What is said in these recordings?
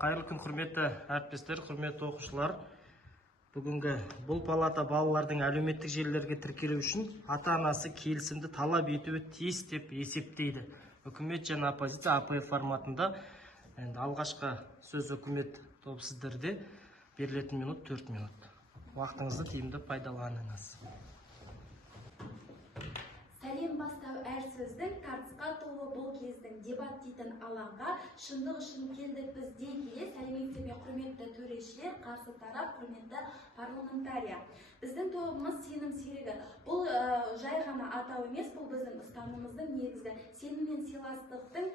Қайырлы күн, құрметті әріптестер, құрметті оқушылар. Бүгінгі бұл палата балалардың әлеуметтік желілерге тіркелу үшін ата-анасы келісімді талап етуі тиіс деп есептейді. Үкімет және оппозиция АПФ форматында. Алғашқы сөз үкімет тобы сіздерде. Берілетін минут 4 минут. Уақытыңызды тиімді пайдаланыңыз. Сәлем бастау әр сөздің тартысқа толы бұл кездің дебат дейтін алаңға шындық үшін келдік біз дей келе сәлеметсіздер ме құрметті төрешілер, қарсы тарап құрметті парламентария. Біздің тобымыз сенім серігі. Бұл жай ғана атау емес, бұл біздің ұстанымымыздың негізі. Сенім мен сыйластықтың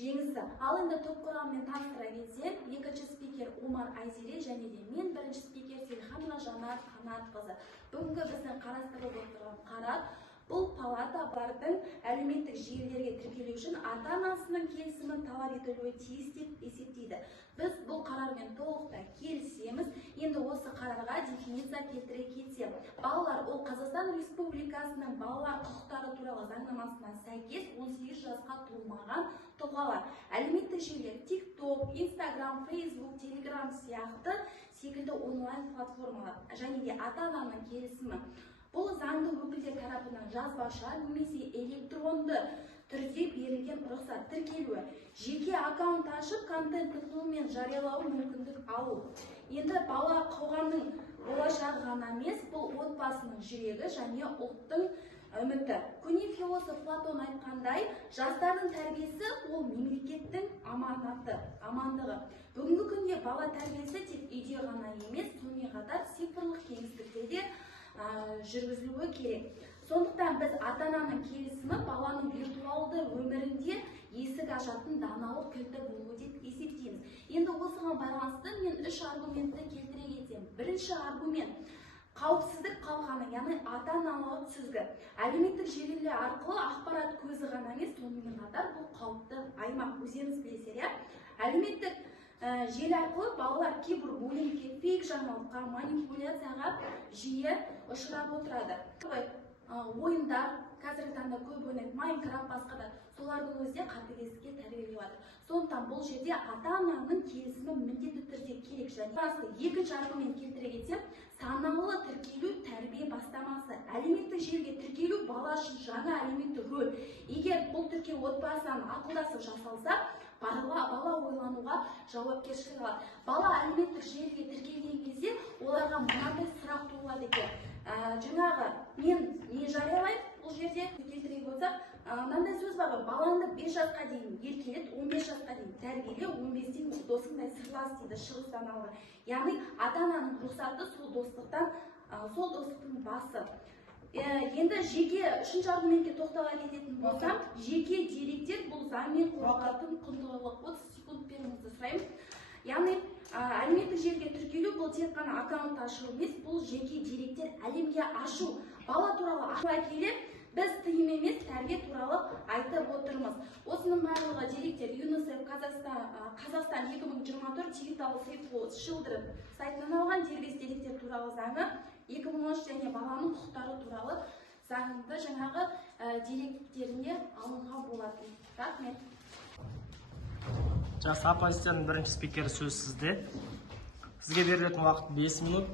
жеңісі. Ал енді топ құрамымен таныстыра кетсек, екінші спикер Омар Айзере және де мен, бірінші спикер Селханова Жанар Қанатқызы. Бүгінгі біздің қарастырылып отырған қарар бұл палата бардың әлеуметтік желілерге тіркелу үшін ата-анасының келісімін талап етілуі тиіс деп есептейді. Біз бұл қарармен толықтай келісеміз. Енді осы қарарға дефиниция келтіре кетсек, балалар ол Қазақстан Республикасының балалар құқықтары туралы заңнамасына сәйкес 18 жасқа толмаған тұлғалар. Әлеуметтік желілер TikTok, Instagram, Facebook, Telegram сияқты секілді онлайн платформалар және де ата-ананың келісімі. Бұл заңды өкілдер тарапынан жазбаша немесе электронды түрде берілген рұқсат тіркелуі, жеке аккаунт ашып контент тұтыну мен жариялау мүмкіндік алу. Енді бала қоғамның болашағы ғана емес, бұл отбасының жүрегі және ұлттың үміті. Көне философ Платон айтқандай, жастардың тәрбиесі ол мемлекеттің амандығы. Бүгінгі күнде бала тәрбиесі тек үйде ғана емес, сонымен қатар цифрлық кеңістікте де жүргізілуі керек. Сондықтан біз ата-ананың келісімі баланың виртуалды өмірінде есік ашатын даналық кілті болуы деп есептейміз. Енді осыған байланысты мен 3 аргументті келтіре кетсем. Бірінші аргумент қауіпсіздік қалқаны, яғни ата-аналық сүзгі. Әлеуметтік желілер арқылы ақпарат көзі ғана емес, сонымен қатар бұл қауіпті аймақ. Өздеріңіз білесіздер, әлеуметтік желі арқылы балалар кейбір буллингке, фейк жаңалыққа, манипуляцияға жиі ұшырап отырады. Ойындар, қазіргі таңда көп ойнайды, Майнкрафт басқа да, солардың өзде қатыгездікке тәрбиелеп жатыр. Сондықтан бұл жерде ата-ананың келісімі міндетті түрде керек. Және екінші аргумент келтіре кетсем, саналы тіркелу тәрбие бастамасы. Әлеуметтік желіге тіркелу бала үшін жаңа әлеуметтік рөл. Егер бұл тіркеу отбасынан ақылдасып жасалса, бала ойлануға жауапкершілік алады. Бала әлеуметтік желіге тіркелген кезде оларға мынадай сұрақ туылады екен. Жаңағы мен не жариялаймын, бұл жерде келтіре болсақ, мынандай сөз бар ғой, балаңды 5 жасқа дейін еркелет, 15 жасқа дейін тәрбиеле, 15-тен досыңдай сырлас дейді, шығыстан алған. Яғни ата-ананың рұқсаты сол достықтың басы. Енді жеке үшінші аргументке тоқтала кететін болсам, жеке деректер бұл заңмен қорғалатын құндылық. 30 секунд беруіңізді сұраймын. Яғни әлеуметтік желіге тіркелу бұл тек қана аккаунт ашу емес, бұл жеке деректер әлемге ашу. Бала туралы ашу әкеле біз тыйым емес тәрбие туралы айтып отырмыз. Осының барлығы деректер ЮНИСЕФ Қазақстан 2024 Digital Save for Children сайтынан алған. Дербес деректер туралы заңы 2013 және баланың құқықтары туралы заңды жаңағы деректеріне алынған болатын. Рахмет. Жақсы, оппозицияның бірінші спикері сөз сізде. Сізге берілетін уақыт 5 минут.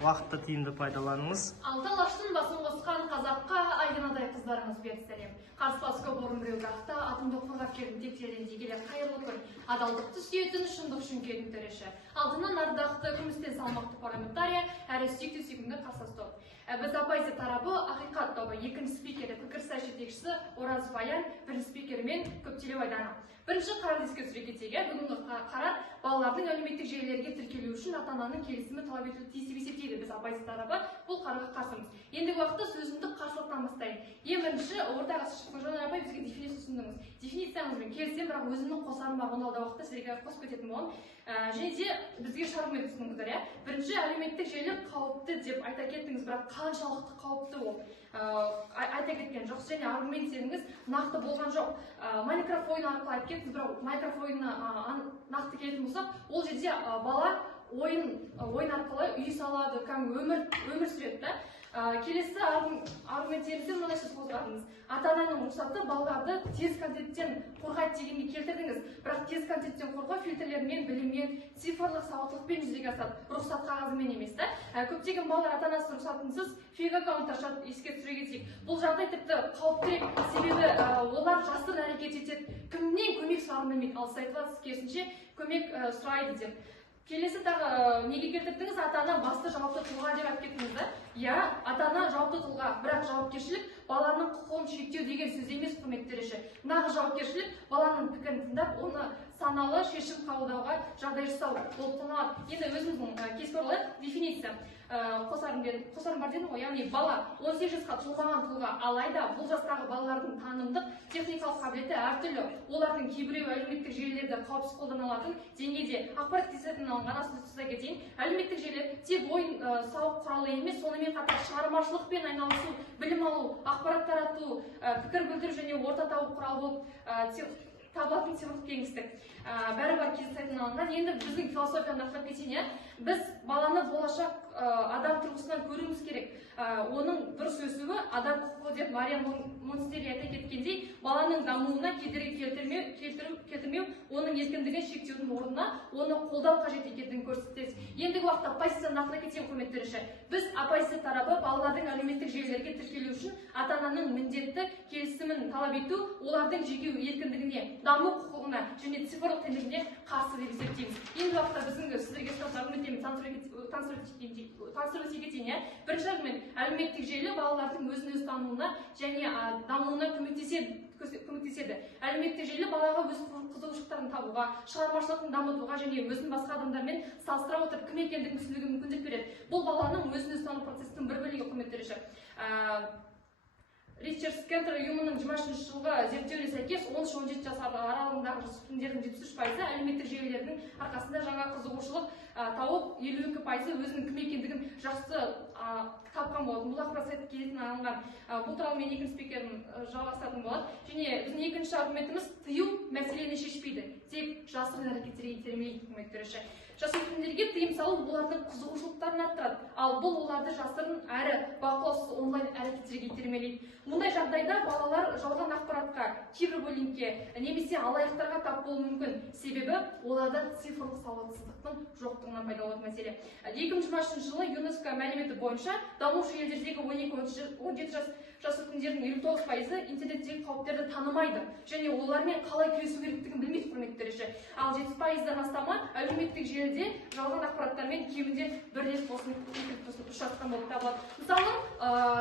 Уақытты тиімді пайдаланыңыз. Алты алаштың басын қосқан қазаққа айғынадай қыздарыңыз берді сәлем. Қарсылас көп орын біреу жақта, атымды қорғап келдім тектерден дегеле қайырлы күн. Адалдықты сүйетін, шындық үшін келдің төреші. Алдынан ардақты, күмістен салмақты парламентария, әрі сүйікті қарсылас топ. Біз оппозиция тарапы ақиқат тобы, екінші спикері пікірсайыс жетекшісі Ораз Баян, бірінші спикерімен Көптелеу Айдана. Бірінші қарарды еске түсіре кетсек, бүгінгі қарар балалардың әлеуметтік желілерге тіркелу үшін ата-ананың келісімі талап етілуі тиіс деп есептейді. Біз оппозиция тарапы бұл қарарға қарсымыз. Ендігі уақытта сөзімді қарсылықтан бастайын. Ең бірінші ортаға шыққан Жанар апай бізге дефиниция ұсындыңыз. Дефиницияңызбен келісем, бірақ өзімнің қосарым бар, онда алдағы уақытта сіздерге қосып кететін боламын. Және де бізге аргумент ұсындыңыздар. Бірінші әлеуметтік желі қауіпті деп айта кеттіңіз, бірақ қаншалықты қауіпті ол айта кеткен жоқсыз және аргумент сеніңіз нақты болған жоқ. Майнкрафт ойыны арқылы айтып кеттіңіз, бірақ Майнкрафт ойынына нақты келетін болсақ, ол жерде бала ойын арқылы үй салады, өмір сүреді. Келесі аргументтеріңізде мынандай сөз қозғадыңыз. Ата-ананың рұқсаты балаларды тез контенттен қорғайды дегенге келтірдіңіз. Бірақ тез контенттен қорғау фильтрлермен, біліммен, цифрлық сауаттылықпен жүзеге асады. Рұқсат қағазымен емес та. Көптеген балалар ата-анасының рұқсатынсыз фейк аккаунт ашады, еске түсіре кетейік. Бұл жағдай тіпті қауіптірек, себебі олар жасырын әрекет етеді. Кімнен көмек сұрағын білмейді, ал айтылады керісінше көмек сұрайды деп. Келесі тағы неге келтірдіңіз? Ата-ана басты жауапты тұлға деп айтып кеттіңіз да? Иә, ата-ана жауапты тұлға, бірақ жауапкершілік баланың құқығын шектеу деген сөз емес, құрметті төреші. Нағыз жауапкершілік баланың пікірін тыңдап, оны саналы шешім қабылдауға жағдай жасау болып саналады. Енді өзіміздің кесіп оралайық, дефиниция. Қосарым бар дедім ғой, яғни бала 18 жасқа толмаған тұлға, алайда бұл жастағы балалардың танымдық, техникалық қабілеті әртүрлі. Олардың кейбіреуі әлеуметтік желілерді қауіпсіз қолдана алатын деңгейде. Ақпарат кесетін алынған асыста кетейін. Әлеуметтік желі тек ойын сауық құралы емес, сонымен қатар шығармашылықпен айналысу, білім алу, ақпарат тарату, пікір білдіру және орта табу құралы болып табылатын цифрлық кеңістік. Бәрі бар кездесетін алынған. Енді біздің философияны нақтылап кетейін, біз баланы болашақ адам тұрғысынан көруіміз керек. Оның дұрыс өсуі адам құқығы деп Мария Монастырь айта кеткендей, баланың дамуына кедергі келтірмеу, оның еркіндігін шектеудің орнына оны қолдау қажет екендігін көрсетеді. Ендігі уақытта оппозицияны нақтылай кетейін, құрметті төреші. Біз оппозиция тарапы балалардың әлеуметтік желілерге тіркелу үшін ата-ананың міндетті келісімін талап ету, олардың жеке еркіндігіне, даму құқығына және цифрлық теңдігіне қарсы деп есептейміз. Енді уақытта біздің сіздерге таныстырып кетейін. Бірінші аргумент, әлеуметтік желі балалардың өзін-өзі тануына және дамуына көмектеседі. Әлеуметтік желі балаға өз қызығушылықтарын табуға, шығармашылығын дамытуға және өзін басқа адамдармен салыстыра отырып кім екендігін түсінуге мүмкіндік береді. Бұл баланың өзін-өзі тану процесінің бір бөлігі, құрметті төреші. Ричард Скентер ұйымының 23 жылғы зерттеуіне сәйкес 13-17 жас аралығындағы жасөспірімдердің 73% әлеуметтік желілердің арқасында жаңа қызығушылық тауып, 52% өзінің кім екендігін жақсы тапқан болады. Бұл ақпарат сайты келетін алынған. Бұл туралы мен екінші спикерім жалғастыратын болады. Және біздің екінші аргументіміз тыю мәселені шешпейді, тек жасырын әрекеттерге итермелейді, құрметті төреші. Жасөспірімдерге тыйым салу олардың қызығушылықтарын арттырады, ал бұл оларды жасырын әрі бақылаусыз онлайн әрекеттерге итермелейді. Мұндай жағдайда балалар жалған ақпаратқа, кибербуллингке немесе алаяқтарға тап болуы мүмкін. Себебі оларда цифрлық сауатсыздықтың жоқтығынан пайда болатын мәселе. 2023 жылы ЮНЕСКО мәліметі бойынша дамушы елдердегі 12-17 жасөспірімдердің 59% интернеттегі қауіптерді танымайды және олармен қалай күресу керектігін білмейді, құрметті төреші. Ал 7%-дан астамы әлеуметтік желіде жалған ақпараттармен кемінде бір рет болсын, екі рет болсын ұшырасқан болып табылады. Мысалы,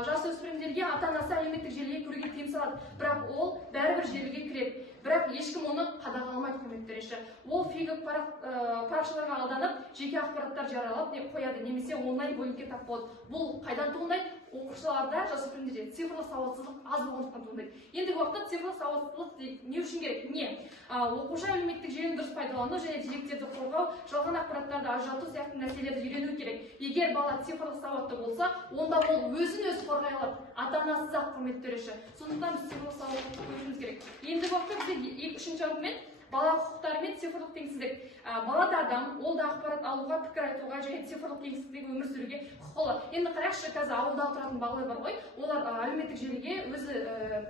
жасөспірімдерге ата-анасы әлеуметтік желіге кіруге тыйым салады, бірақ ол бәрібір желіге кіреді. Бірақ ешкім оны қадағаламайды, құрметті төреші. Ол фейк парақшаларға алданып, жеке ақпараттар жариялап қояды, немесе онлайн буллингке тап болады. Бұл қайдан туындайды? Оқушыларда, жасөспірімдерде цифрлық сауатсыздық аз болғандықтан туындайды. Ендігі уақытта цифрлық сауаттылық не үшін керек? Не? Оқушы әлеуметтік желіні дұрыс пайдалану және деректерді қорғау, жалған ақпараттарды ажырату сияқты нәрселерді үйрену керек. Егер бала цифрлық сауатты болса, онда ол өзін-өзі қорғай алады. Ата-анасыз ақ, құрметті төреші. Сондықтан біз цифрлық сауаттылықты көруіміз керек. Ендігі уақытта бізде үшінші аргумент бала құқықтары мен цифрлық теңсіздік. Бала да адам, ол да ақпарат алуға, пікір айтуға және цифрлық кеңістіктегі өмір сүруге құқылы. Енді қарайықшы, қазір ауылда тұратын балалар бар ғой, олар әлеуметтік желіге өзі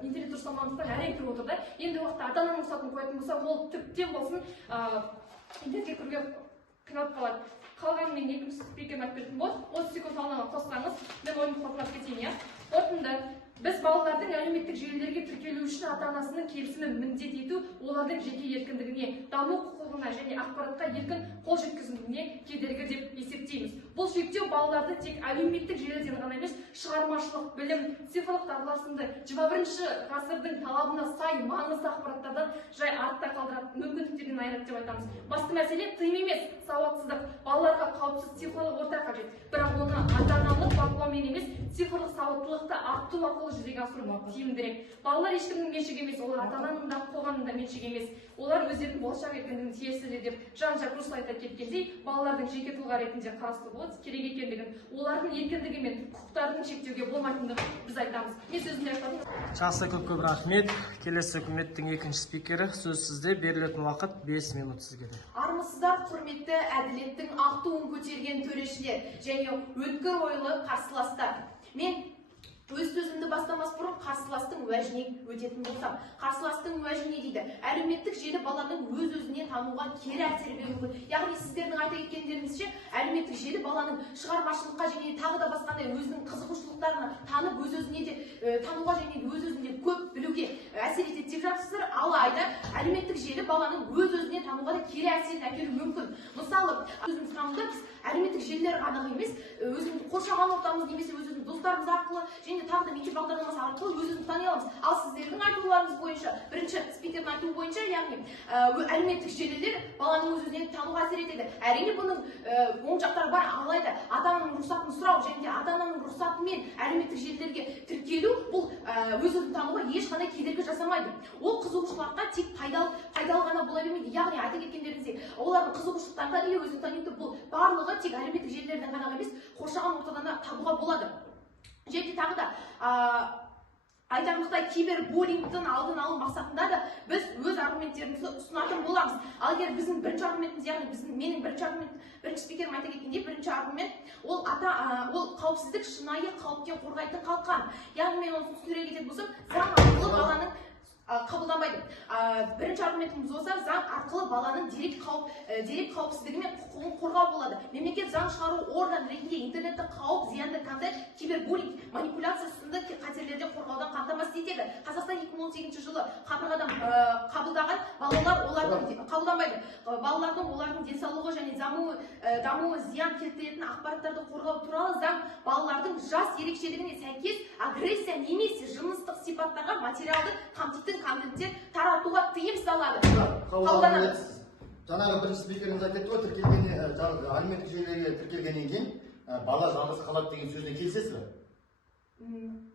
интернет дұрыс алмағандықтан әрең кіріп отыр да. Енді уақытта ата-ананың рұқсатын қоятын болса, ол тіптен болсын интернетке кіруге қиналып қалады. Қалған мен екінші спикерім айтып беретін болады. 30 секунд алаңға қоссаңыз, мен ойымды қорытындылап кетейін. Қорытынды. Біз балалардың әлеуметтік желілерге тіркелу үшін ата-анасының келісімін міндет ету, олардың жеке еркіндігіне, даму құқығына және ақпаратқа еркін қол жеткізуіне кедергі деп есептейміз. Бұл шектеу балаларды тек әлеуметтік желіден ғана емес, шығармашылық, білім, цифрлық дағдылар сынды 21 ғасырдың талабына сай маңызды ақпараттардан жай артта қалдыратын мүмкіндіктерден айырады деп айтамыз. Басты мәселе тыйым емес, сауатсыздық. Балаларға қауіпсіз цифрлық орта қажет. Бірақ оны ата-аналық бақылаумен емес, цифрлық сауаттылықты арттыру арқылы жүзеге асыру тиімдірек. Балалар ешкімнің меншігі емес, олар ата-ананың да қоғамның да меншігі емес. Олар өздерінің болашақ еркіндігін тиесілі деп Жан-Жак Руссо айтып кеткендей, балалардың жеке тұлға ретінде қарастыруы керек екендігін, олардың еркіндігі мен құқықтарын шектеуге болмайтындығын біз айтамыз. Мен сөзімді аяқтадым. Жақсы, көп рахмет. Келесі үкіметтің екінші спикері, сөз сізде, берілетін уақыт 5 минут сізге. Армысыздар, құрметті әділеттің ақ туын көтерген төрешілер және өткір ойлы қарсыластар. Мен өз сөзімді бастамас бұрын қарсыластың уәжіне өтетін болсам, қарсыластың уәжіне дейді, әлеуметтік желі баланың өз-өзіне тануға кері әсер беруі мүмкін. Яғни сіздердің айта кеткендеріңізше, әлеуметтік желі баланың шығармашылыққа және тағы да басқандай өзінің қызығушылықтарына танып, өз-өзіне де тануға және өз-өзіне көп білуге әсер етеді деп жатырсыздар. Алайда әлеуметтік желі баланың өз-өзіне тануға да кері әсерін әкелуі мүмкін. Мысалы, өзіміз құрамында біз әлеуметтік желілер ғана емес, өзіміздің қоршаған ортамыз немесе өзіміздің достарымыз арқылы және тағы да мектеп бағдарламасы арқылы өзімізді тани аламыз. Ал сіздердің айтуларыңыз бойынша, бірінші спикердің айтуы бойынша, яғни әлеуметтік желілер баланың өз-өзіне тануға әсер етеді. Әрине бұның оң жақтары бар, алайда ата-ананың рұқсатын сұрау және де ата-ананың рұқсатымен әлеуметтік желілерге тіркелу бұл өз-өзін тануға ешқандай кедергі жасамайды. Ол қызығушылыққа тек пайдалы ғана бола бермейді. Яғни айта кеткендеріңіздей, олардың қызығушылықтарына или өзін таниды, бұл барлығы тек әлеуметтік желілерден ғана емес, қоршаған ортадан да табуға болады. Және тағы да айтарлықтай кибербуллингтің алдын алу мақсатында да біз өз аргументтерімізді ұсынатын боламыз. Ал егер біздің бірінші аргументіміз, яғни менің бірінші спикерім айта кеткендей, бірінші аргумент ол қауіпсіздік шынайы қауіптен қорғайтын қалқан. Яғни мен оны түсіндіре кететін болсам, заң арқылы баланың қабылданбайды. Бірінші аргументіміз болса, заң арқылы баланың дерек қауіпсіздігі мен құқығын қорғау болады. Мемлекет заң шығару орган ретінде интернетті қауіп, зиянды контент, кибербуллинг, манипуляция сынды қатерлерден қорғаудан қамтамасыз етеді. Қазақстан 2018 жылы қабырғадан қабылдаған балалар олардың қабылданбайды. Балалардың олардың денсаулығы және дамуы зиян келтіретін ақпараттарды қорғау туралы заң балалардың жас ерекшелігіне сәйкес агрессия немесе жыныстық сипаттағы материалды қамтитын контенттер таратуға тыйым салады. Қабылданады. Жаңағы бірінші спикеріміз айтты ғой, әлеуметтік желілерге тіркелгеннен кейін бала жалғыз қалады деген сөзіне келісесіз бе?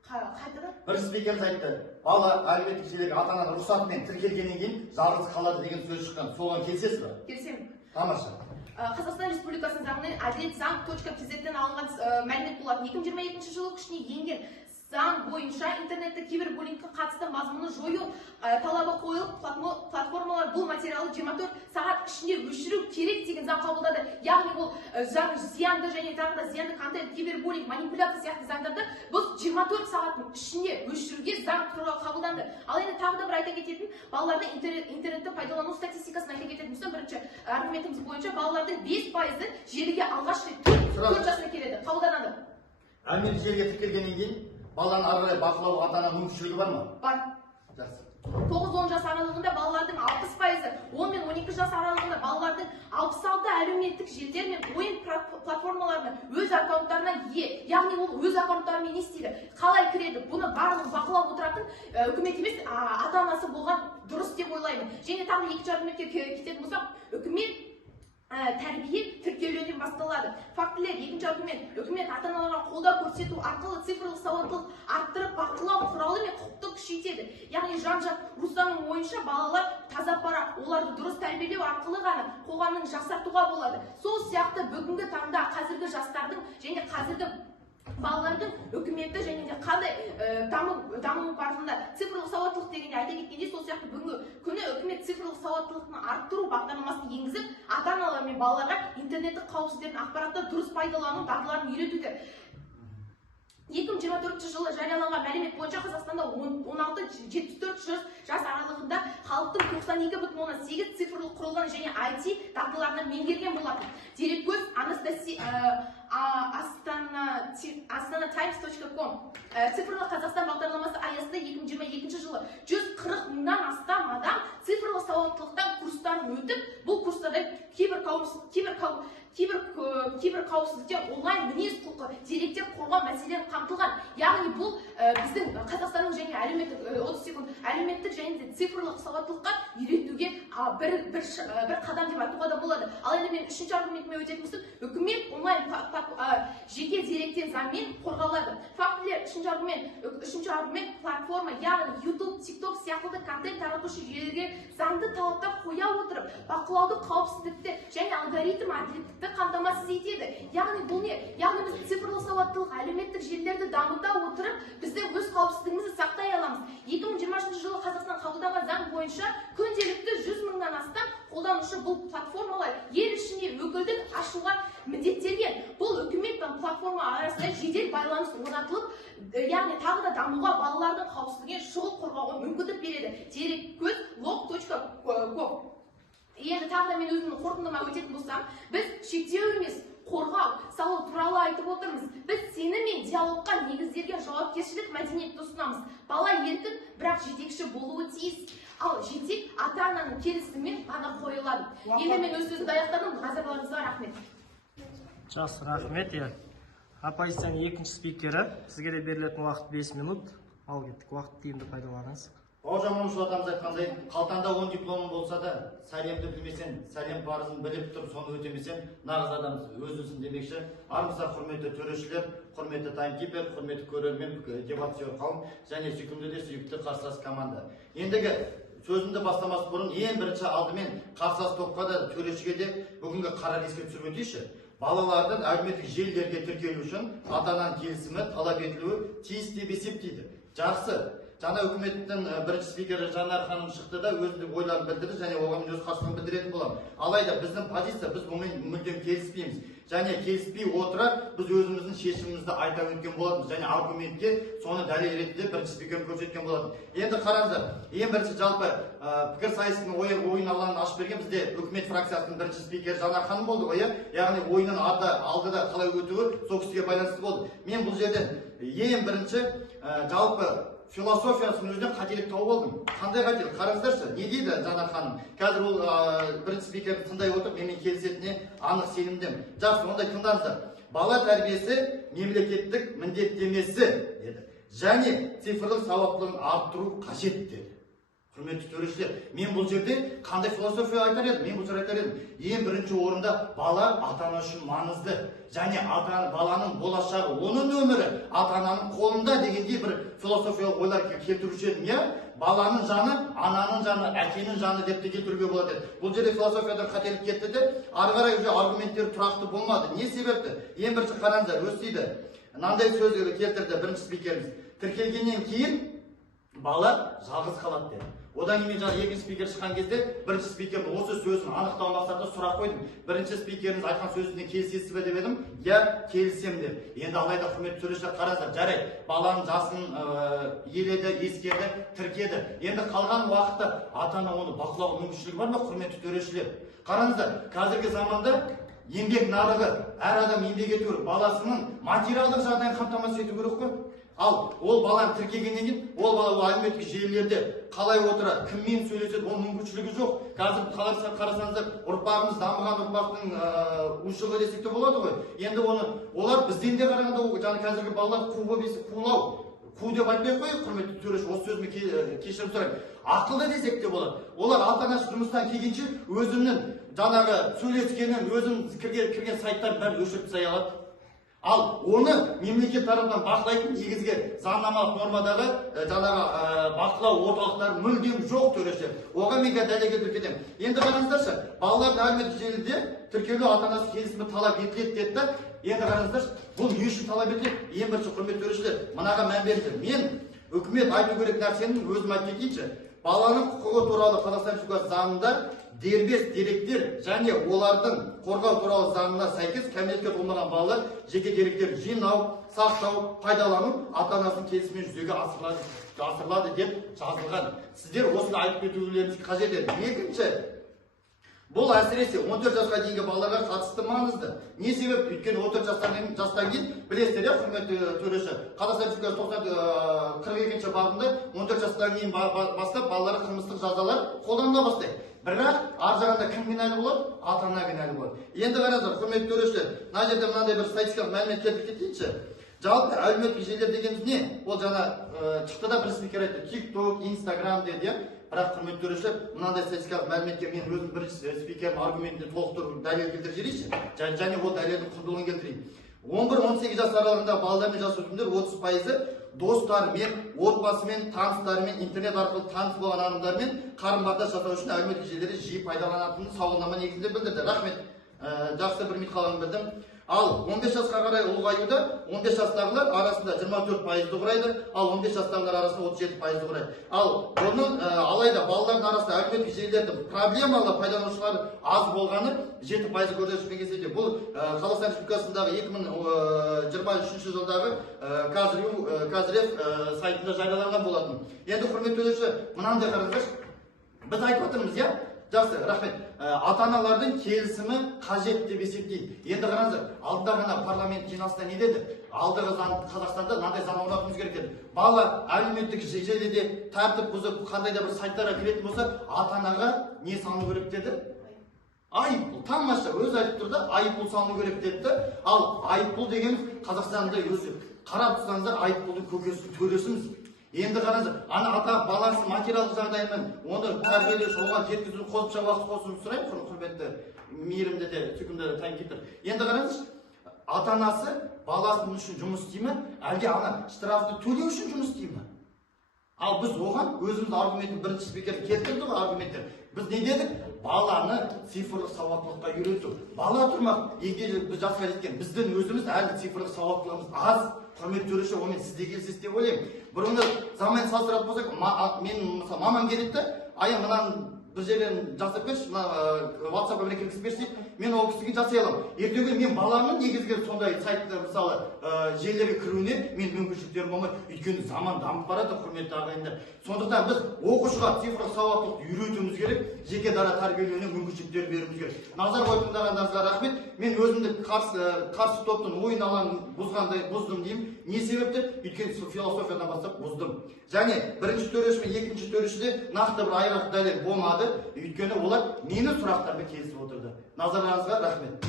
Қайтадан? Бірінші спикеріміз айтты, бала әлеуметтік желілерге ата-ананың рұқсатымен тіркелгеннен кейін жалғыз қалады деген сөз шыққан. Соған келісесіз бе? Келісемін. Тамаша. Қазақстан Республикасының заңынан әділет.заң.kz-ден алынған мәлімет болады. 2022 жылы күшіне енген заң бойынша интернетті кибербуллингке қатысты мазмұны жою талабы қойылып, платформалар бұл материалды 24 сағат ішінде өшіру керек деген заң қабылдады. Яғни бұл заң зиянды және тағы да зиянды контент, кибербуллинг, манипуляция сияқты заңдарды біз 24 сағаттың ішінде өшіруге заң қабылданды. Ал енді тағы да бір айта кететін, балалардың интернетті пайдалану статистикасын айта кететін болсам, бірінші аргументіміз бойынша балалардың 5%-і желіге алғаш рет 4 жасына келеді, қабылданады. Әлеуметтік желіге тіркелгеннен кейін баланы ары қарай бақылауға ата-ана мүмкіншілігі бар ма? Бар. Жақсы. 9-10 жас аралығында балалардың 60%, 10 мен 12 жас аралығында балалардың 66 әлеуметтік желілер мен ойын платформаларына өз аккаунттарына ие. Яғни ол өз аккаунттарымен не істейді? Қалай кіреді? Бұны барлығын бақылап отыратын үкімет емес, ата-анасы болған дұрыс деп ойлаймын. Және тағы екінші аргументке кететін болсақ, үкімет тәрбие тіркеуден басталады. Фактілер, екінші аргумент, үкімет ата-аналарға қолдау көрсету арқылы цифрлық сауаттылық арттырып, бақылау құралы мен құқықты күшейтеді. Яғни Жан-Жак Руссоның ойынша балалар таза пара, оларды дұрыс тәрбиелеу арқылы ғана қоғамның жақсартуға болады. Сол сияқты бүгінгі таңда қазіргі жастардың және қазіргі балалардың үкіметті және де қандай даму барысында цифрлық сауаттылық дегенде айта кеткенде, сол сияқты бүгінгі күні үкімет цифрлық сауаттылықты арттыру бағдарламасын енгізіп, ата-аналар мен балаларға интернеттік қауіпсіздердің ақпаратты дұрыс пайдалану дағдыларын үйретуді. 2024 жылы жарияланған мәлімет бойынша Қазақстанда 16-74 жас аралығында халықтың 92,8 цифрлық құрылған және IT дағдыларына меңгерген болатын. Дереккөз astanatimes.com цифрлық Қазақстан бағдарламасы аясында 2022 жылы 140 мыңнан астам адам цифрлық сауаттылықтан курстарын өтіп, бұл курстарда киберқауіпсіздіктен онлайн мінез құлқы, деректер қорғау мәселелері қамтылған. Яғни бұл біздің Қазақстанның және әлеуметтік және де цифрлық сауаттылыққа үйретуге бір қадам деп айтуға да болады. Ал енді мен үшінші аргументіме өтетін болсам, үкімет онлайн жеке деректен заңмен қорғалады. Фактілер, үшінші аргумент платформа, яғни YouTube, TikTok сияқты контент таратушы жүйелерге заңды талаптар қоя отырып, бақылауды, қауіпсіздікті және алгоритм әділеттікті қамтамасыз етеді. Яғни бұл не? Яғни біз цифрлық сауаттылық, әлеуметтік желілерді дамыта отырып, біздің өз қауіпсіздігімізді сақтай аламыз. 2020 жылы Қазақстан қабылданған заң бойынша күнделікті 100 мыңнан астам қолданушы бұл платформалар ел ішінде өкілдік ашуға міндеттелген. Бұл үкімет пен платформа арасында жедел байланыс орнатылып, яғни тағы да дамуға, балалардың қауіпсіздігіне шұғыл қорғауға мүмкіндік береді. Дереккөз log.com. Енді тағы да мен өзімнің қорытындыма өтетін болсам, біз шектеу емес, қорғау, салу туралы айтып отырмыз. Біз сенім мен диалогқа негізделген жауапкершілік мәдениетті ұсынамыз. Бала еркін, бірақ жетекші болуы тиіс. Ал жетек ата-ананың келісімімен ғана қойылады. Енді мен өз сөзімді аяқтадым. Назарларыңызға рахмет. Жақсы, рахмет. Оппозицияның екінші спикері. Сізге де берілетін уақыт 5 минут. Ал кеттік, уақыт тиімді пайдаланыңыз. Бауыржан Момышұлы атамыз айтқандай, қалтаңда 10 дипломың болса да, сәлемді білмесең, сәлем парызын біліп тұрып, соны өтемесең, нағыз адамсың, өзіңсің демекші. Армысақ құрметті төрешілер, құрметті таймкипер, құрметті көрермен, дебатсер қауым, және сүйкімді де сүйікті қарсылас команда. Ендігі сөзімді бастамас бұрын ең бірінші алдымен қарсылас топқа да төрешіге де бүгінгі қара листке түсіріп өтейінші. Балалардың әлеуметтік желілерге тіркелу үшін ата-ананың келісімі талап етілуі тиіс деп есептейді. Жақсы. Жаңа үкіметтің бірінші спикері Жанар ханым шықты да өзінің ойларын білдірді және оған өз қарсылығын білдіретін боламын. Алайда біздің позиция, біз бұнымен мүлдем келіспейміз. Және келіспей отыра біз өзіміздің шешімімізді айта өткен болатынбыз және аргументке соны дәлел ретінде бірінші спикер көрсеткен болатын. Енді қараңыздар, ең бірінші жалпы пікір сайысының ойын алаңын ашып берген бізде үкімет фракциясының бірінші спикері Жанар ханым болды ғой, яғни ойынның алдыда қалай өтуі сол кісіге байланысты болды. Мен бұл жерден ең бірінші жалпы философиясының өзінен қателік тауып алдым. Қандай қателік? Қараңыздаршы, не дейді Жанар ханым? Қазір ол бірінші спикерді тыңдай отырып, менімен келісетініне анық сенімдемін. Жақсы, ондай тыңдаңыздар. Бала тәрбиесі мемлекеттік міндеттемесі деді. Және цифрлық сауаттылығын арттыру қажет деді. Құрметті төрешілер, мен бұл жерде қандай философия айтар едім? Мен бұл жерде айтар едім. Ең бірінші орында бала ата-ана үшін маңызды. Және баланың болашағы, оның өмірі ата-ананың қолында дегендей бір философиялық ойлар келтіруші едім, баланың жаны, ананың жаны, әкенің жаны деп те келтіруге болады еді. Бұл жерде философиядан қателік кетті де, ары қарай уже аргументтер тұрақты болмады. Не себепті? Ең бірінші қараңыздар, өстейді. Мынандай сөз келтірді бірінші спикеріміз. Тіркелгеннен кейін бала жалғыз қалады деді. Одан кейін жаңа екінші спикер шыққан кезде бірінші спикердің осы сөзін анықтау мақсатында сұрақ қойдым. Бірінші спикеріңіз айтқан сөзіне келісесіз бе деп едім. Келісемін деп. Енді алайда құрметті төрешілер қараңыздар, жарайды, баланың жасын еледі, ескерді, тіркеді. Енді қалған уақытта ата-ана оны бақылау мүмкіншілігі бар ма, құрметті төрешілер? Қараңыздар, қазіргі заманда еңбек нарығы, әр адам еңбек ету керек, баласының материалдық жағдайын қамтамасыз ету керек қой. Ал ол баланы тіркегеннен кейін, ол бала әлеуметтік желілерде қалай отырады, кіммен сөйлеседі, оның мүмкіншілігі жоқ. Қазір қарасаңыздар, ұрпағымыз дамыған ұрпақтың ушығы десек те болады ғой. Енді олар бізден де қарағанда, жаңа қазіргі балалар қу деп айтпай қойып, құрметті төреш, осы сөзіме кешірім сұраймын. Ақылды десек те болады. Олар ата-анасы жұмыстан келгенше өзінің жаңағы сөйлескенін, өзінің кірген сайттарын бәрін өшіріп тастай алады. Ал оны мемлекет тарапынан бақылайтын негізгі заңнамалық нормадағы жаңағы бақылау орталықтары мүлдем жоқ төрешілер. Оған мен дәлел келтіріп кетемін. Енді қараңыздаршы, балалардың әлеуметтік желіде тіркелу ата-анасы келісімі талап етіледі деді. Енді қараңыздаршы, бұл не үшін талап етіледі? Ең бірінші құрметті төрешілер, мынаға мән беріңіздер. Мен үкімет айту керек нәрсенің өзім айтып кетейінші. Баланың құқығы туралы Қазақстан Республикасы заңында дербес деректер және олардың қорғау туралы заңына сәйкес кәмелетке толмаған балалар жеке деректер жинау, сақтау, пайдалану ата-анасының келісімімен жүзеге асырылады деп жазылған. Сіздер осыны айтып кетулеріңіз қажет еді. Екінші, бұл әсіресе 14 жасқа дейінгі балаларға қатысты маңызды. Не себеп? Өйткені 14 жастан кейін білесіздер, құрметті төреші, Қазақстан Республикасы 42-ші бабында 14 жастан кейін бастап балаларға қылмыстық жазалар қолданыла бастайды. Бірақ ар жағында кім кінәлі болады? Ата-ана кінәлі болады. Енді қараңыздар, құрметті төрешілер, мына жерде мынандай бір статистикалық мәлімет келтіріп кетейінші. Жалпы әлеуметтік желілер дегеніміз не? Ол жаңа шықты да бір спикер айтты, TikTok, Instagram деді. Бірақ құрметті төрешілер, мынандай статистикалық мәліметке мен өзім бірінші спикердің аргументіне толықтырып дәлел келтіріп жіберейінші. Және ол дәлелдің құндылығын келтірейін. 11-18 жас аралығындағы балалар мен жасөспірімдер 30% достарымен, отбасымен, таныстарымен, интернет арқылы таныс болған адамдармен қарым-қатынас жасау үшін әлеуметтік желілерді жиі пайдаланатынын сауалнама негізінде білдірді. Рахмет. Жақсы бір мақаланы білдім. Ал 15 жасқа қарай ұлғаюда 15 жастағылар арасында 24%-ды құрайды, ал 15 жастағылар арасында 37%-ды құрайды. Ал бұның алайда балалардың арасында әлеуметтік желілердің проблемалы пайдаланушылар аз болғаны 7% көрсеткішпен келсе де, бұл Қазақстан Республикасындағы 2023 жылдағы Казрев сайтында жарияланған болатын. Енді құрметті төлеуші, мынандай қараңыздаршы, біз айтып отырмыз, иә? Жақсы, рахмет. Ата-аналардың келісімі қажет деп есептейді. Енді қараңыздар, алдында ғана парламент жиналысында не деді? Алдағы Қазақстанда мынандай заң орнатуымыз керек деді. Бала әлеуметтік желіде тәртіп бұзып, қандай да бір сайттарға кіретін болса, ата-анаға не салыну керек деді? Айыппұл. Тамаша, өзі айтып тұрды, айыппұл салыну керек деді. Ал айыппұл деген Қазақстанда өзі қарап тұрсаңыздар, айыппұлдың көкесін төлесіміз. Енді қараңыздар, ата баласы материалдық жағдайымен оны тәрбиелеуші, оған жеткізу қосымша уақыт қосуын сұраймын, құрметті мейірімді де сүйкімді таңгетер. Енді қараңызшы, ата-анасы баласының үшін жұмыс істей ме, әлде ана штрафты төлеу үшін жұмыс істей ме? Ал біз оған өзіміз аргументтің бірінші спикері келтірді ғой аргументтер. Біз не дедік? Баланы цифрлық сауаттылыққа үйрету. Бала тұрмақ, егер біз жасқа жеткен, біздің өзіміз әлі цифрлық сауаттылығымыз аз. Құрметті төреші, онымен сіз де келісесіз деп ойлаймын. Бұрынғы заман салыстыратын болсақ, мен мысалы мамам келеді, ая мынаны бір жерден жасап берші, WhatsApp-қа бір кіргізіп берші, мен ол кісіге жасай аламын. Ертеңгі мен баламның негізгі сондай сайтта мысалы желілерге кіруіне мен мүмкіншіліктерім болмайды. Өйткені заман дамып барады, құрметті ағайындар. Сондықтан біз оқушыға цифрлық сауаттылықты үйретуіміз керек, жеке дара тәрбиелеуіне мүмкіншіліктер беруіміз керек. Назар қойып тыңдағандарыңызға рахмет. Мен өзімді қарсы топтың ойын алаңын бұздым деймін. Не себепті? Өйткені философиядан бастап бұздым. Және бірінші төреші мен екінші төрешіде нақты бір айғақ дәлел болмады. Өйткені олар мені сұрақтарды келісіп отырды. Назарларыңызға рахмет.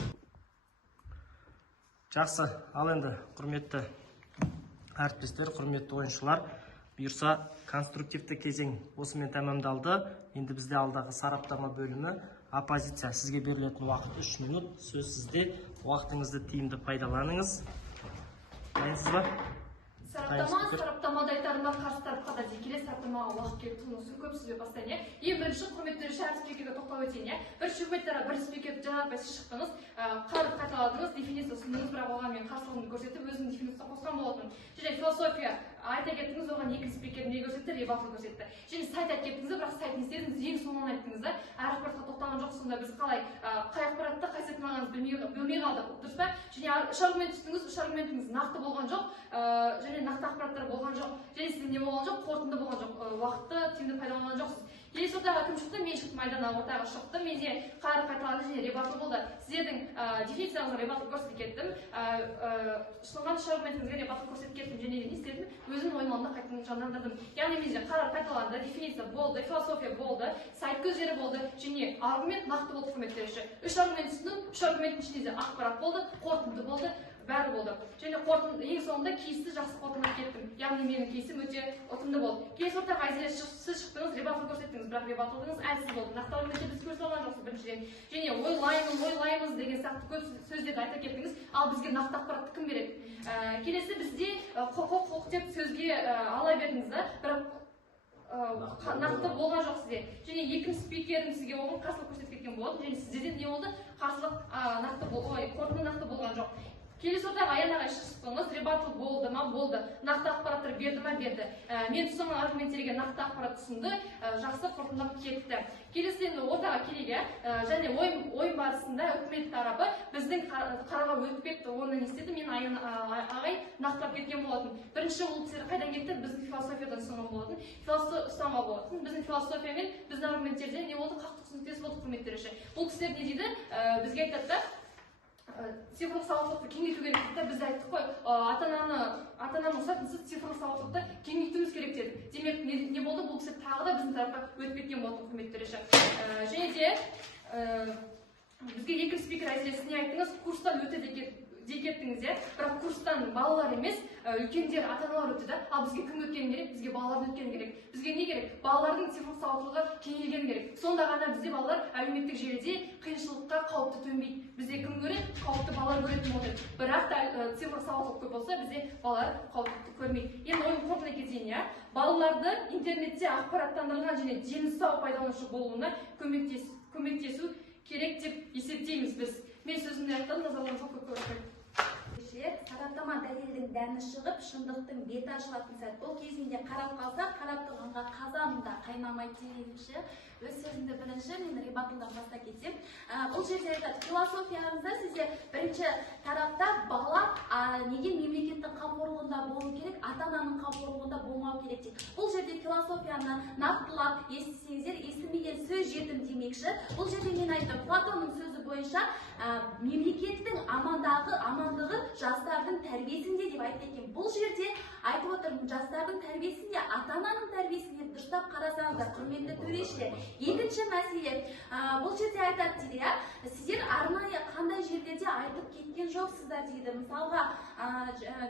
Жақсы, ал енді құрметті әріптестер, құрметті ойыншылар, бұйырса конструктивті кезең осымен тәмамдалды. Енді бізде алдағы сараптама бөлімі оппозиция. Сізге берілетін уақыт 3 минут. Сөз сізде. Уақытыңызды тиімді пайдаланыңыз. Дайынсыз ба? Сараптамада айтарымдар қарсы тарапқа да келесі сараптамаға уақыт келіп тұғынысы көп сөзбе бастайын. Ең бірінші құрметті төреші әр спикерге тоқталып өтейін. Бірінші үкіметтері бір спикер жаңағы сіз шықтыңыз, қайталадыңыз, дефиниция ұсындыңыз, бірақ оған мен қарсылығымды көрсетіп, өзімнің дефиниция қосқан болатын. Және философия айта кеттіңіз, оған екі спикер не көрсетті, ребатыл көрсетті. Және сайт айтып кеттіңіз, бірақ сайт не істедіңіз, ең соңынан айттыңыз да, әр ақпаратқа тоқталған жоқ, сонда біз қалай қай ақпаратты қай сайттан алғаныңызды білмей қалдық, дұрыс па? Және үш аргумент түстіңіз, үш аргументіңіз нақты болған жоқ, және нақты ақпараттар болған жоқ, және сізде не болған жоқ, қорытынды болған жоқ, уақытты тиімді пайдаланған жоқсыз. Келесі ортаға кім шықты? Мен шықтым, майданнан ортаға шықты, менде қайталанды және ребатыл болды. Сіздердің дефиницияңызға ребатыл көрсетіп кеттім, ұсынған үш аргументіңізге ребатыл көрсетіп кеттім, және не істедім? Өзімнің ойымды қайтадан жандандырдым. Яғни менде қарар қайталанды, дефиниция болды, философия болды, сайт көздері болды, және аргумент нақты болды, құрметті төреші. Үш аргумент ұсындым, үш аргументтің ішінде ақпарат болды, қорытынды болды, бәрі болды. Және ең соңында кейсті жақсы қорытындылап кеттім. Яғни менің кейсім өте ұтымды болды. Келесі ортаға Айзере сіз шықтыңыз, ребатыл көрсеттіңіз, бірақ ребатылыңыз әлсіз болды. Нақты аргументте біз көрсете алған жоқсыз біріншіден. Және ойлаймыз деген сияқты көп сөздерді айта кеттіңіз, ал бізге нақты ақпаратты кім береді? Келесі бізде құқық деп сөзге ала бердіңіз да, бірақ нақты болған жоқ сізде. Және екінші спикердің сізге оған қарсылық көрсетіп кеткен болады. Және сіздерде не болды? Қарсылық қорытынды нақты болған жоқ. Келесі ортаға аян шықтыңыз, ребатыл болды ма? Болды. Нақты ақпараттар берді ма? Берді. Мен ұсынған аргументтерге нақты ақпарат ұсынды, жақсы қорытындылап кетті. Келесі ортаға келейік, және ойын барысында үкімет тарапы біздің қараға өтіп кетті. Оны не істеді? Мен ағай нақтылап кеткен болатын. Бірінші ол кісілер қайдан кетті? Біздің философиядан ұсынған болатын. Ұстанған болатын. Біздің философия мен біздің аргументтерде не болды? Қақтық түсініктес болды, құрметті төреші. Бұл кісілер не дейді? Бізге айтады да, цифрлық сауаттылықты кеңейту керек дейді. Біз айттық қой, ата-ананың рұқсатынсыз цифрлық сауаттылықты кеңейтуіміз керек деді. Демек не болды? Бұл кісі тағы да біздің тарапқа өтіп кеткен болатын, құрметті төреші. Және де бізге екінші спикер Айзере, сіз не айттыңыз? Курстан өтеді дей кеттіңіз, бірақ курстан балалар емес, үлкендер, ата-аналар өтті да. Ал бізге кім өткен керек? Бізге балалардың өткен керек. Бізге не керек? Балалардың цифрлық сауаттылығы кеңейген керек. Сонда ғана бізде балалар әлеуметтік желіде қиыншылыққа қауіпті төнбейді. Бізде кім көреді? Қауіпті балалар көретін болады. Бірақ та цифрлық сауаттылық көп болса, бізде балалар қауіпті көрмейді. Енді ойын қорытындылай кетейін, балаларды интернетте ақпараттандырылған және дені сау пайдаланушы болуына көмектесу керек деп есептейміз біз. Мен сөзімді айттым, назарларыңызға көп рахмет. Сараптама дәлелдің дәні шығып, шындықтың беті ашылатын сәт. Бұл кезінде қарап қалса, қарап тұрғанға қазанында қайнамайды дегенше, өз сөзімді бірінші мен ребатылдан баста кетсем. Бұл жерде айтады, философиямызда сізде бірінші тарапта бала неге мемлекеттің қамқорлығында болу керек, ата-ананың қамқорлығында болмау керек дейді. Бұл жерде философияны нақтылап, естісеңіздер, естімеген сөз жетім демекші. Бұл жерде мен айттым, Платонның сөзі бойынша мемлекеттің амандығы жастардың тәрбиесінде деп айтты екен. Бұл жерде айтып отырмын, жастардың тәрбиесінде, ата-ананың тәрбиесінде дұрыстап қарасаңыздар, құрметті төрешілер. Екінші мәселе, бұл жерде айтады дейді, сіздер арнайы қандай жерлерде айтып кеткен жоқсыздар дейді. Мысалға,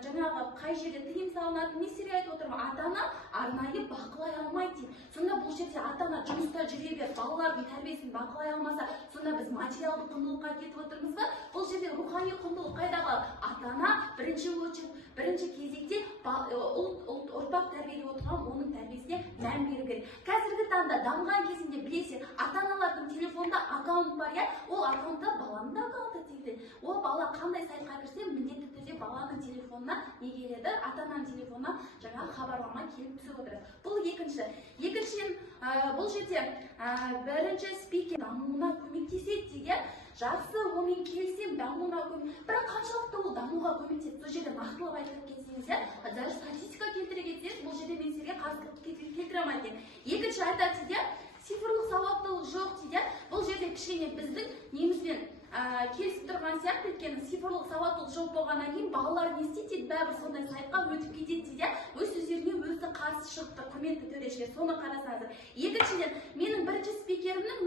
жаңағы қай жерде тыйым салынатын меселе айтып отырмын, ата-ана арнайы бақылай алмайды дейді. Сонда бұл жерде ата-ана жұмыста жүре беріп, балалардың тәрбиесін бақылай алмаса, сонда біз материалдық құндылыққа кетіп отырмыз ба? Бұл жерде рухани құндылық қайда қалды? Ата-ана бірінші кезекте ұрпақ тәрбиелеп отырған оның тәрбиесіне мән беру керек. Қазіргі таңда дамыған кезінде білесіздер, ата-аналардың телефонда аккаунт бар, я, ол аккаунтта баланың да аккаунты дейді. Ол бала қандай сайтқа кірсе, міндетті түрде баланың телефонына не келеді? Ата-ананың телефонына жаңағы хабарлама келіп түсіп отырады. Бұл екінші. Екіншіден, бұл жерде бірінші спикер дамуына көмектеседі деген. Жақсы, онымен келсем, дамуына көмектеседі. Бірақ қаншалықты ол дамуға көмектеседі? Бұл жерде нақтылап айтып кетсеңіздер, даже статистика келтіре кетсеңіз, бұл жерде мен сізге қарсылық келтіре алмайын. Екінші айтады дейді, цифрлық сауаттылық жоқ дейді. Бұл жерде кішкене біздің немізбен келісіп тұрған сияқты, өйткені цифрлық сауаттылық жоқ болғаннан кейін балалар не істейді, бәрібір сондай сайтқа өтіп кетеді дейді. Өз сөздеріне өзі қарсы шығыпты, құрметті төрешілер, соны қарасаңыздар. Екіншіден, менің бірінші спикерімнің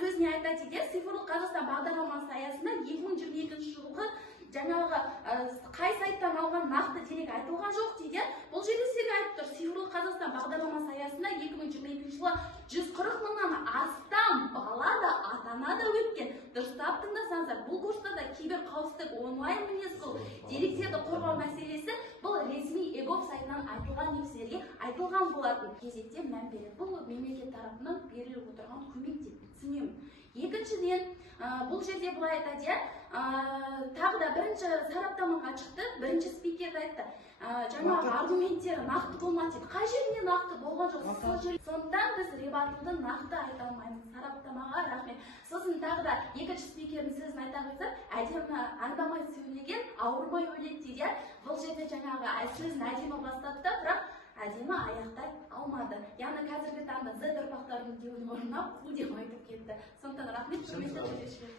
сөзіне айтады дейді, цифрлық Қазақстан бағдарламасы аясында 2022 жылғы жаңағы қай сайттан алған нақты дерек айтылған жоқ дейді. Бұл жерде сізге айтып тұр, цифрлық Қазақстан бағдарламасы аясында 2022 жылы 140 мыңнан астам бала да ата-ана да өткен. Дұрыстап тыңдасаңыздар, бұл курста да киберқауіпсіздік, онлайн мінез-құлық, деректерді қорғау мәселесі бұл ресми ЕГОВ сайтынан айтылған нәрселерге айтылған болатын. Кезекте мән береді. Бұл мемлекет тарапынан беріліп отырған көмек деп түсінемін. Екіншіден, бұл жерде былай айтады, тағы да бірінші сараптамаға шықты, бірінші спикер айтты, жаңағы аргументтері нақты болмады дейді. Қай жерінде нақты болған жоқ? Сондықтан біз ребатылды нақты айта алмаймыз. Сараптамаға рахмет. Сосын тағы да екінші спикердің сөзін айта қойсақ, әдемі аңдамай сөйлеген ауырмай өледі дейді. Бұл жерде жаңағы сөзін әдемі бастады, бірақ әдемі аяқтай алмады. Яғни қазіргі таңда Z ұрпақтардың деуін орнына қу деп айтып кетті. Сондықтан рахмет, құрметті төрешілер.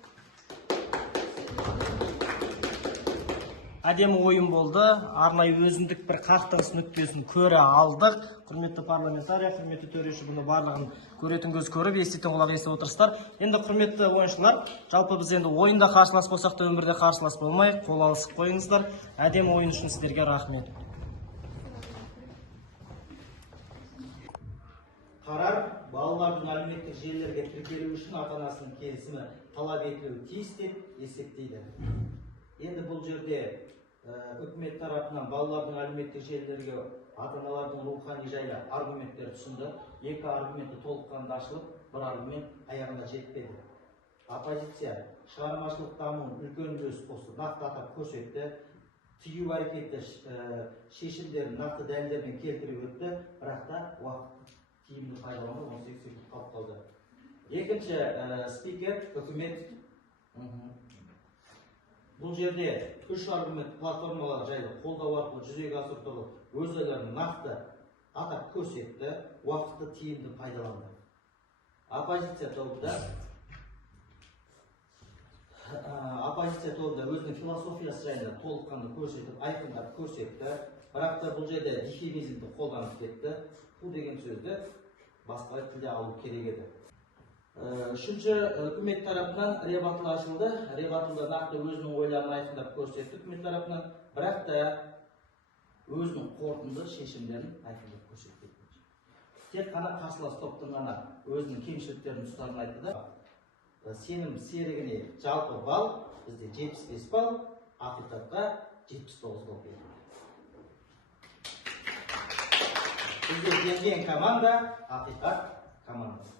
Әдемі ойын болды. Арнайы өзіндік бір қақтығыс нүктесін көре алдық. Құрметті парламентария, құрметті төреші, бұны барлығын көретін көз көріп, еститін құлақ естіп отырсыздар. Енді құрметті ойыншылар, жалпы біз енді ойында қарсылас болсақ та өмірде қарсылас болмай, қол алысып қойыңыздар. Әдемі ойын үшін сіздерге рахмет. Қарар балалардың әлеуметтік желілерге тіркелу үшін ата-анасының келісімі талап етілуі тиіс деп есептейді. Енді бұл жерде үкімет тарапынан балалардың әлеуметтік желілерге ата-аналардың рухани жайлы аргументтер ұсынды. Екі аргументі толыққанды ашылып, бір аргумент аяғына жетпеді. Оппозиция шығармашылық дамуын үлкен үлес қосты, нақты атап көрсетті. Тыю әрекеті шешімдерін нақты дәлелдермен келтіріп өтті, бірақ та уақыт тиімді пайдаланып 18 секунд қалып қалды. Екінші спикер үкімет. Бұл жерде үш аргумент платформалар жайлы қолдау арқылы жүзеге асыру өз ойларын нақты атап көрсетті, уақытты тиімді пайдаланды. Оппозиция тобында өзінің философиясы жайлы толыққанды көрсетіп, айқындап көрсетті, бірақ та бұл жерде дефемизмді қолданып кетті. Бұл деген сөзді басқа тілде алу керек еді. Үшінші, үкімет тарапынан ребатыл ашылды. Ребатылда нақты өзінің ойларын айқындап көрсетті үкімет тарапынан, бірақ та өзінің қорытынды шешімдерін айқындап көрсетті. Тек қана қарсылас топтың ғана өзінің кемшіліктерін тұстарын айтты да. Сенім серігіне жалпы балл, бізде 75 балл, ақиқатқа 79 балл берілді. Бізде жеңген команда ақиқат командасы.